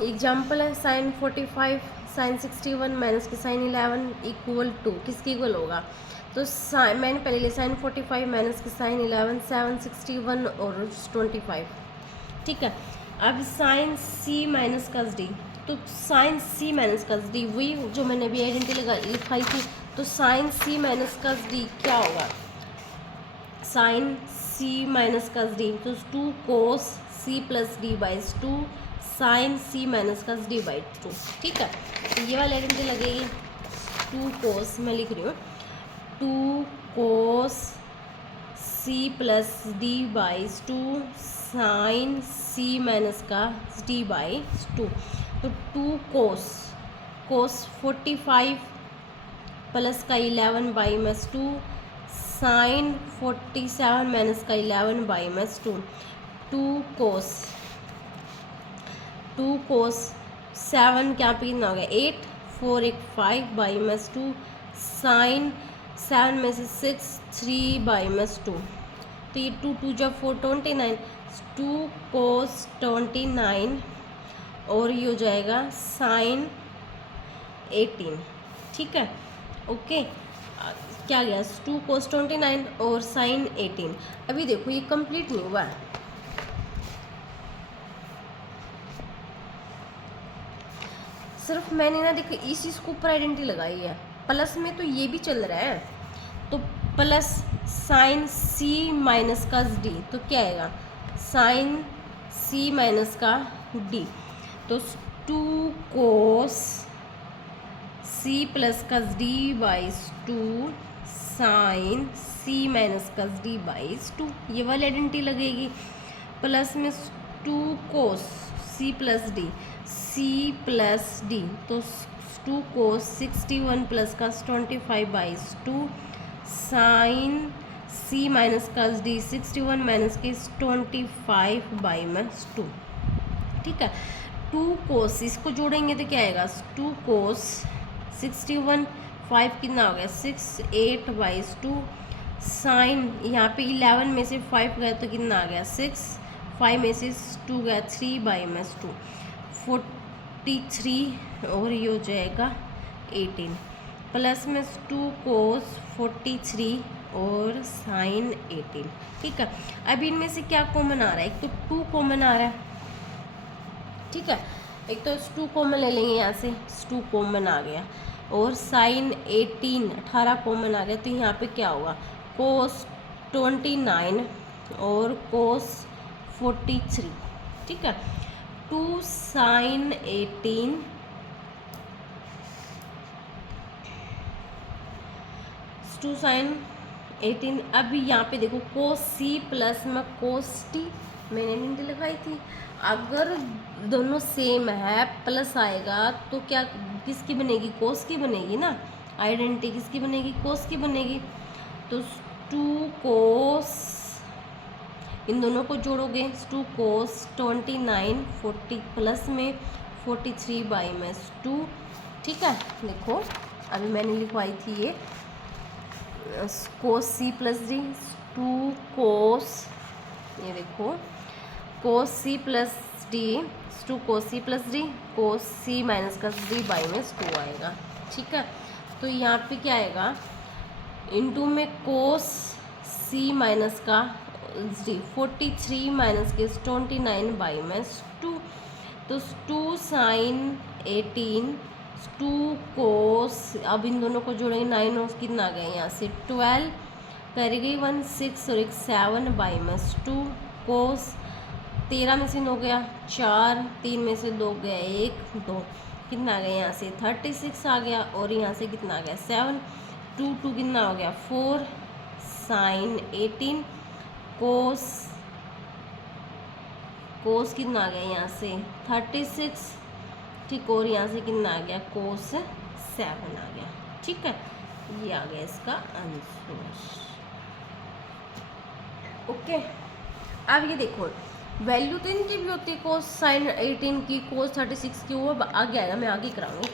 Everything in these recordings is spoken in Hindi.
एग्जाम्पल है साइन 45 साइन 61 माइनस के साइन 11 इक्वल टू किसके इक्वल होगा। तो साइन मैंने पहले लिया साइन 45 माइनस के साइन 11 761 और 25। ठीक है, अब साइन सी माइनस कस डी, तो साइन सी माइनस कस डी वही जो मैंने अभी आइडेंटिटी लिखाई थी। तो साइन सी माइनस कस डी क्या होगा, साइन सी माइनस कस डी, तो 2 cos C plus D by 2 sine C minus कस डी बाई 2। ठीक है, तो ये वाली आइडेंटिटी लगेगी 2 कोस, मैं लिख रही हूँ 2 cos C plus D by 2 sine C minus का डी बाई 2। तो 2 कोस 45 प्लस का 11 बाई माइनस 2 साइन 47 माइनस का 11 बाई माइनस 2। 2 कोस 7 क्या पे कितना हो गया 8 4 1 5 बाई माइनस 2 साइन 7 में से 6 3 बाई माइनस 2। तो ये 2 2 जब 4 29 2 कोस 29 और ये हो जाएगा साइन 18। ठीक है, ओके क्या गया 2 कोस 29 और साइन 18। अभी देखो ये कंप्लीट नहीं हुआ है, सिर्फ मैंने ना देखो इस चीज़ को ऊपर आइडेंटिटी लगाई है, प्लस में तो ये भी चल रहा है। तो प्लस साइन सी माइनस का डी, तो क्या आएगा साइन सी माइनस का डी, तो 2 कोस सी प्लस का D by 2 sine C minus का डी बाई 2, ये वाली आइडेंटिटी लगेगी। प्लस में 2 कोस सी प्लस डी, तो 2 कोस 61 प्लस का 25 बाई 2 साइन सी माइनस का डी 61 माइनस के 25 बाई माइनस 2। ठीक है, 2 कोस इसको जोड़ेंगे तो क्या आएगा 2 कोस 61 5 कितना हो गया 6 8 बाई 2 साइन यहाँ पे 11 में से 5 गया तो कितना आ गया 6 5 में से 2 गया 3 बाई माइनस 2 43 और ये हो जाएगा 18 प्लस में 2 कोस 43 और साइन 18। ठीक है, अब इनमें से क्या कॉमन आ रहा है, एक तो 2 कॉमन आ रहा है। ठीक है, एक तो 2 कॉमन ले लेंगे यहाँ से 2 कॉमन आ गया और साइन 18 कॉमन आ गया, तो यहाँ पे क्या होगा कोस 29 और कोस 43। ठीक है, 2 साइन 18 2 साइन 18। अब यहाँ पे देखो कोस सी प्लस में कोस टी मैंने मिनट लगाई थी, अगर दोनों सेम है प्लस आएगा तो क्या किसकी बनेगी कोस की बनेगी ना, आइडेंटिटी किसकी बनेगी कोस की बनेगी। तो 2 कोस इन दोनों को जोड़ोगे 2 कोस 29 40 प्लस में 43 बाई माइनस 2। ठीक है, देखो अभी मैंने लिखवाई थी ये कोस सी प्लस डी 2 कोस, ये देखो कोस C plus D 2 cos C plus d cos सी माइनस का डी बाई माइनस 2 आएगा। ठीक है, तो यहाँ पे क्या आएगा इनटू में कोस सी माइनस का डी 43 माइनस के 29 बाई माइनस 2, तो 2 साइन 18 2 कोस, अब इन दोनों को जोड़ेंगे 9 और कितना आ गया यहाँ से 12 कर गई 1 6 और एक 7 बाई माइनस 2 कोस 13 में से 9 गया 4 3 में से 2 गया 1 2 कितना आ गया यहाँ से 36 आ गया और यहाँ से कितना आ गया 7 2 2 कितना हो गया 4 साइन 18 कोस कितना आ गया यहाँ से 36। ठीक, और यहाँ से कितना आ गया कोस 7 आ गया। ठीक है, ये आ गया इसका आंसर। ओके, अब ये देखो वैल्यू तो इनकी भी होती है कोस साइन 18 की कोस 36 की, वो आगे आएगा मैं आगे कराऊंगी,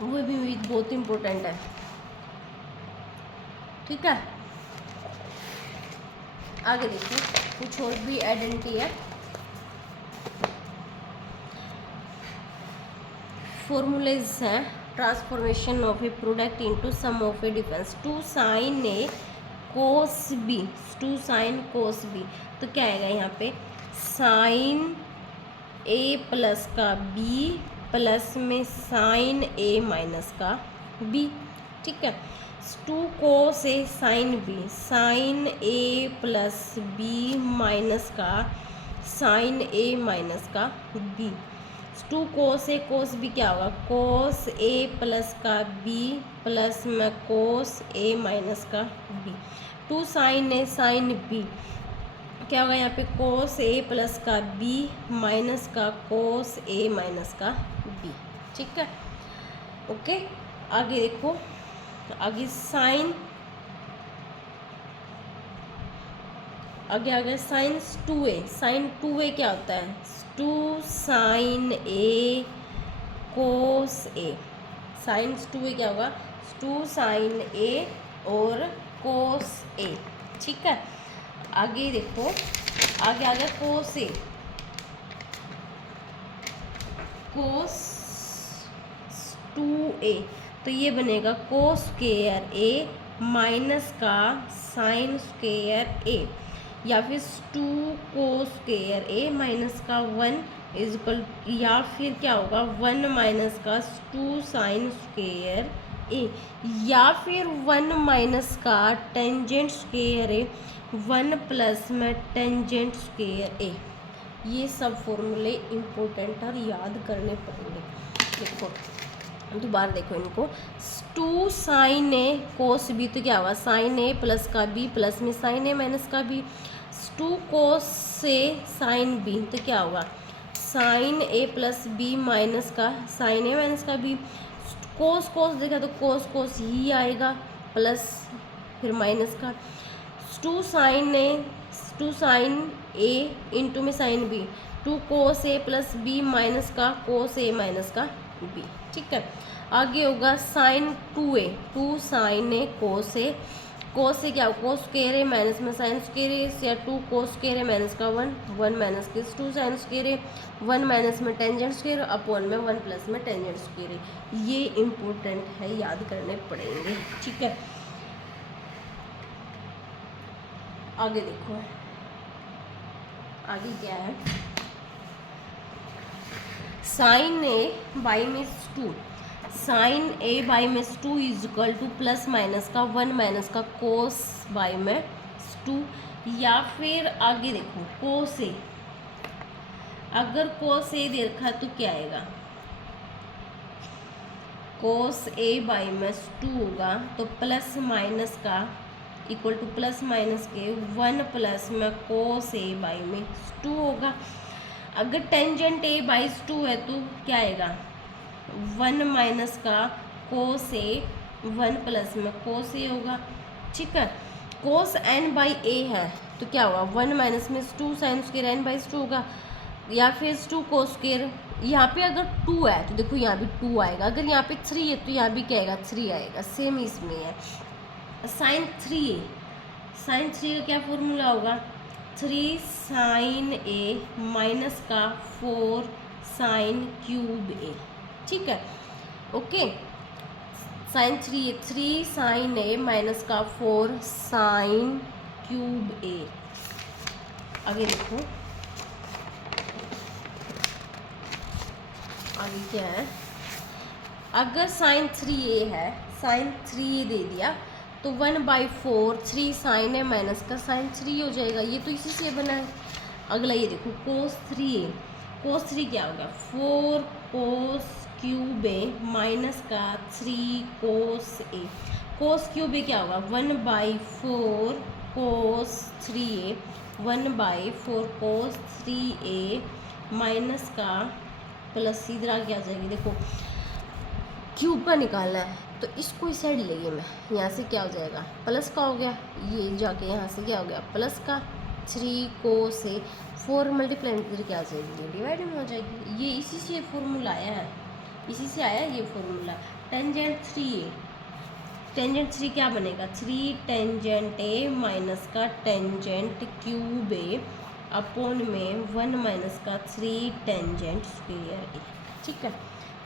वो भी बहुत इम्पोर्टेंट है। ठीक है, आगे देखिए कुछ और भी आइडेंटिटी है। फॉर्मूलेज हैं transformation of a product into sum of a difference. Two sine A cos B, two sine cos B, तो क्या आएगा यहाँ पे साइन ए प्लस का बी प्लस में साइन ए माइनस का बी। ठीक है, two cos A sine B, sine A plus B minus का साइन ए माइनस का B. Two cos A cos B क्या होगा, कोस ए प्लस का बी प्लस में कोस ए माइनस का B. Two sine A sine B क्या होगा यहाँ पे कोस ए प्लस का बी माइनस का कोस ए माइनस का बी। ठीक है, ओके। आगे देखो, आगे साइन, आगे आ गया साइन 2a। साइन 2a क्या होता है, two sine A cos A. Sine 2a क्या होगा, टू साइन ए और कोस ए। ठीक है, आगे देखो, आगे आ गया कोस ए, कोस 2a, तो ये बनेगा कोस स्क्वायर ए माइनस का साइन स्क्वायर ए, या फिर 2 कोस स्क्वायर ए माइनस का 1 इजकल, या फिर क्या होगा 1 माइनस का 2 साइन स्क्वायर ए, या फिर 1 माइनस का टेंजेंट स्क्वायर ए, 1 प्लस में टेंजेंट स्क्वायर ए। ये सब फॉर्मूले इम्पोर्टेंट और याद करने पड़ेंगे। देखो दोबारा देखो इनको, two sine A cos B, तो क्या होगा साइन ए प्लस का बी प्लस में साइन ए माइनस का बी। टू कोस से साइन बी, तो क्या होगा sine A plus B minus का साइन ए माइनस का बी। कोस कोस देखा तो कोस कोस ही आएगा प्लस फिर माइनस का। टू साइन ए इंटू में sine B, two cos A plus B minus का कोस ए माइनस का बी। ठीक है, आगे होगा sign 2a, to sine A cos A, कोस से क्या हो कोस स्क्वायर ए माइनस में साइन स्क्वायर ए, या 2 कोस स्क्वायर ए माइनस का 1 माइनस के 2 साइन स्क्वायर ए, 1 माइनस में टेंजेंट स्क्वायर अपॉन में 1 प्लस में टेंजेंट स्क्वायर ए। ये इम्पोर्टेंट है, याद करने पड़ेंगे। ठीक है, आगे देखो, आगे क्या है, साइन ए बाई में 2, साइन ए बाई में 2 is equal two plus minus का 1 माइनस का कोस बाई में 2, या फिर आगे देखो कोस ए, अगर कोस ए दे रखा तो क्या आएगा, कोस ए बाई में 2 होगा तो प्लस माइनस का इक्वल टू प्लस माइनस के 1 प्लस में कोस ए बाई में 2 होगा। अगर टेंजेंट ए बाई 2 है तो क्या आएगा 1 माइनस का कोस ए, 1 प्लस में कोस ए होगा। ठीक है, कोस एन बाई ए है तो क्या होगा 1 माइनस में 2 साइन स्क्वायर एन बाई 2 होगा, या फिर 2 कोस स्क्वायर। यहाँ पे अगर 2 है तो देखो यहाँ भी 2 आएगा, अगर यहाँ पे 3 है तो यहाँ भी क्या आएगा 3 आएगा, सेम इसमें है। साइन 3a, साइन 3 का क्या फॉर्मूला होगा 3 साइन ए माइनस का 4 साइन क्यूब ए। ठीक है, okay, sign 3 sign A minus का 4 साइन क्यूब ए। आगे देखो, आगे क्या है, अगर साइन 3a है, साइन 3a दे दिया तो 1/4 3 साइन ए माइनस का साइन 3 हो जाएगा। ये तो इसी से बना है। अगला ये देखो कोस 3a, कोस 3 क्या होगा 4 कोस क्यूब ए माइनस का 3 कोस ए। कोस क्यूब ए क्या होगा 1/4 कोस 3a, 1/4 कोस 3a माइनस का प्लस इधर आगे आ जाएगी। देखो क्यूब का निकालना है तो इसको इस साइड लेंगे, मैं यहाँ से क्या हो जाएगा प्लस का हो गया, ये जाके यहाँ से क्या हो गया प्लस का 3 कोस ए, 4 मल्टीप्लाई इधर क्या आ जाएगी ये डिवाइड में हो जाएगी। ये इसी से फॉर्मूला आया है, इसी से आया ये फॉर्मूला। टेंजेंट 3a, टेंजेंट 3 क्या बनेगा 3 टेंजेंट ए माइनस का टेंजेंट क्यूब ए अपॉन में 1 माइनस का 3 टेंजेंट स्क्वायर ए। ठीक है,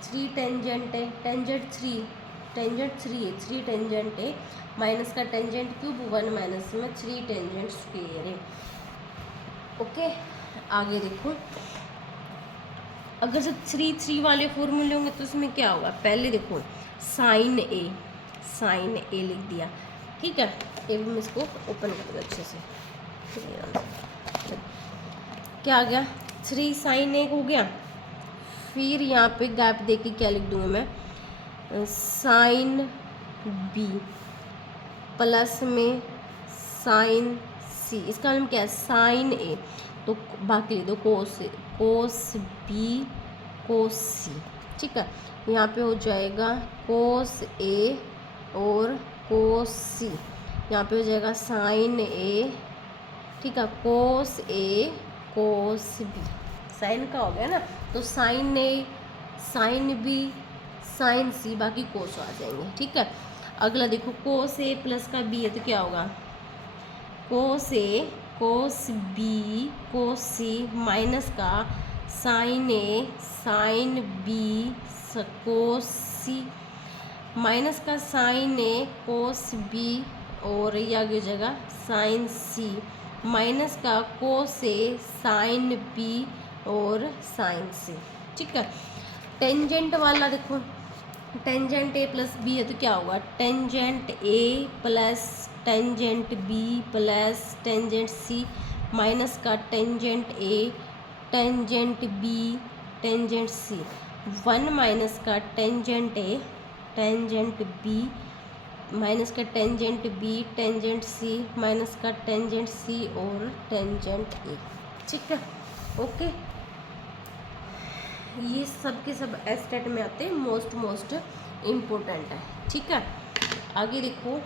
3 टेंजेंट है, टेंजेंट 3, टेंजेंट 3 है, 3 टेंजेंट है, माइनस का टेंजेंट क्यूब 1 माइनस में 3 टेंजेंट स्क्वायर है। ओके, आगे देखो, अगर जब 3 वाले फॉर्मूले होंगे तो उसमें क्या होगा, पहले देखो साइन ए लिख दिया, ठीक है। ये भी मैं इसको ओपन कर दूँगा अच्छे से, क्या आ गया, 3 साइन ए हो गया। फिर यहाँ पे गैप दे के क्या लिख दूँगी मैं, साइन बी प्लस में साइन सी, इसका नाम क्या है, साइन ए, तो बाकी लिख दो कोस बी कोस सी, ठीक है। यहाँ पे हो जाएगा कोस ए और कोस सी, यहाँ पे हो जाएगा साइन ए, ठीक है, कोस ए कोस बी, साइन का हो गया ना, तो sign A sine B sign सी, बाकी कोस आ जाएंगे, ठीक है। अगला देखो कोस ए प्लस का बी है तो क्या होगा, cos A cos B cos C minus का sine A sine B cos C minus का साइन ए कोस बी और ये आगे हो जाएगा साइन सी माइनस का कोस ए साइन बी और साइन सी, ठीक है। टेंजेंट वाला देखो, टेंजेंट ए प्लस बी है तो क्या होगा, tangent A plus tangent B plus tangent C minus का tangent A tangent B tangent C, 1 minus का tangent A tangent B minus का tangent B tangent C minus का टेंजेंट सी और टेंजेंट ए, ठीक है। ओके, ये सब के सब एस्टेट में आते हैं, मोस्ट इम्पोर्टेंट है, ठीक है। आगे देखो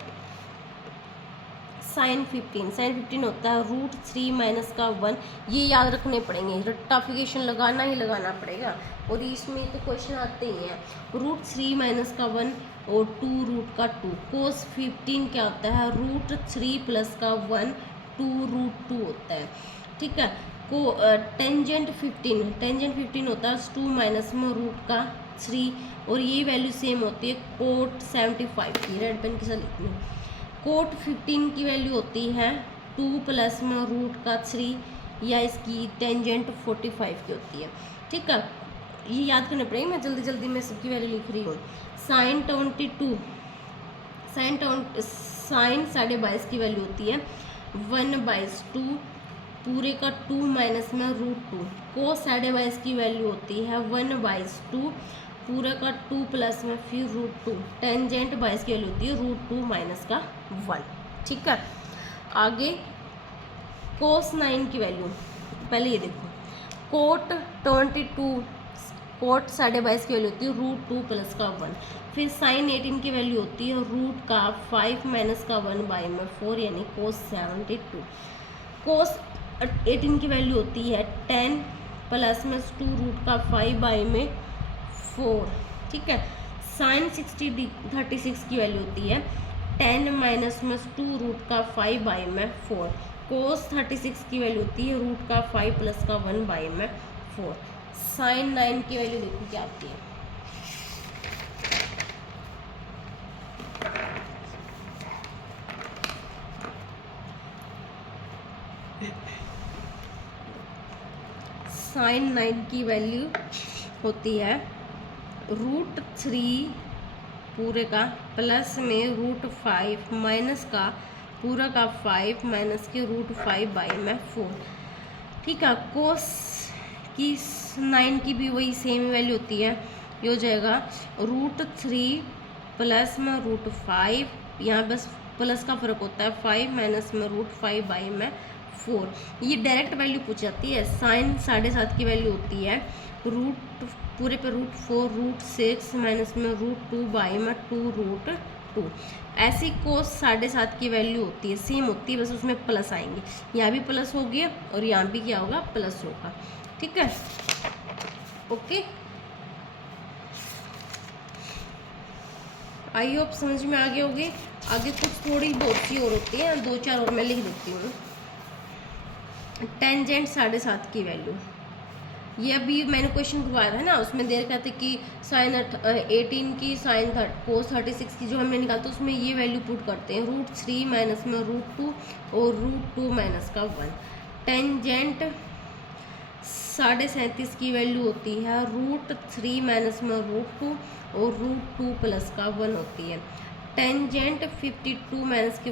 साइन 15 होता है √3 माइनस का 1, ये याद रखने पड़ेंगे, रट्टाफिकेशन लगाना ही लगाना पड़ेगा, और इसमें तो क्वेश्चन आते ही हैं। √3 माइनस का 1 और 2 रूट का 2, कोस 15 क्या होता है, √3 प्लस का 1 2√2 होता है, ठीक है। को टेंजेंट 15 होता है 2 माइनस में रूट का 3, और ये वैल्यू सेम होती है कोट 75 की, रेड पेन के साथ लिखनी है। कोट 15 की वैल्यू होती है 2 प्लस में रूट का 3, या इसकी टेंजेंट 45 की होती है, ठीक है। ये याद करना पड़ेगा, मैं जल्दी में सबकी वैल्यू लिख रही हूँ। साइन 22 साइन 22.5 की वैल्यू होती है 1/2 पूरे का 2 माइनस में √2, कोस 22.5 की वैल्यू होती है 1/2 पूरा का 2 प्लस में फिर √2, टेंजेंट 22 की वैल्यू होती है √2 माइनस का 1, ठीक है। आगे कोस 9 की वैल्यू, पहले ये देखो, कोट 22.5 की वैल्यू होती है √2 प्लस का 1, फिर साइन 18 की वैल्यू होती है रूट का 5 माइनस का 1/4 यानी कोस 72, कोस 18 की वैल्यू होती है 10 प्लस में 2 रूट का 5/4, ठीक है। साइन 36 की वैल्यू होती है 10 माइनस में 2 रूट का 5/4, कोस 36 की वैल्यू होती है रूट का 5 प्लस का 1/4। साइन 9 की वैल्यू देखो क्या आती है, साइन 9 की वैल्यू होती है √3 पूरे का प्लस में √5 माइनस का पूरा का 5 माइनस के √5/4, ठीक है। कोस की 9 की भी वही सेम वैल्यू होती है, ये हो जाएगा √3 प्लस में √5, यहाँ बस प्लस का फ़र्क होता है 5 माइनस में √5/4, ये डायरेक्ट वैल्यू पूछ जाती है। साइन 7.5 की वैल्यू होती है रूट पूरे पे √4 √6 माइनस में √2/2 ऐसी कोस 7.5 की वैल्यू होती है, सेम होती है, बस उसमें प्लस आएंगे, यहाँ भी प्लस हो गया और यहाँ भी क्या होगा, प्लस होगा, ठीक है। ओके, आई होप समझ में आ गए होगे। आगे कुछ थोड़ी बहुत सी और होती है, 2-4 और मैं लिख देती हूँ। टेंजेंट 7.5 की वैल्यू, ये अभी मैंने क्वेश्चन करवाया था ना, उसमें दे रखा था कि साइन 18 की साइन कोस 36 की जो हमने निकाला तो उसमें ये वैल्यू पुट करते हैं, √3 माइनस में √2 और √2 माइनस का 1। टेंजेंट 37.5 की वैल्यू होती है √3 माइनस में √2 और √2 प्लस का 1 होती है। टेंजेंट 52 माइनस के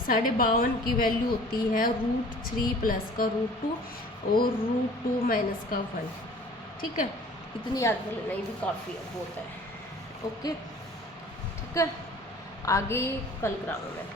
52.5 की वैल्यू होती है √3 प्लस का √2 और √2 माइनस का 1। ठीक है, इतनी याद कर लेना, ये भी काफ़ी है, बहुत है। ओके, ठीक है, आगे कल कराऊंगा मैं।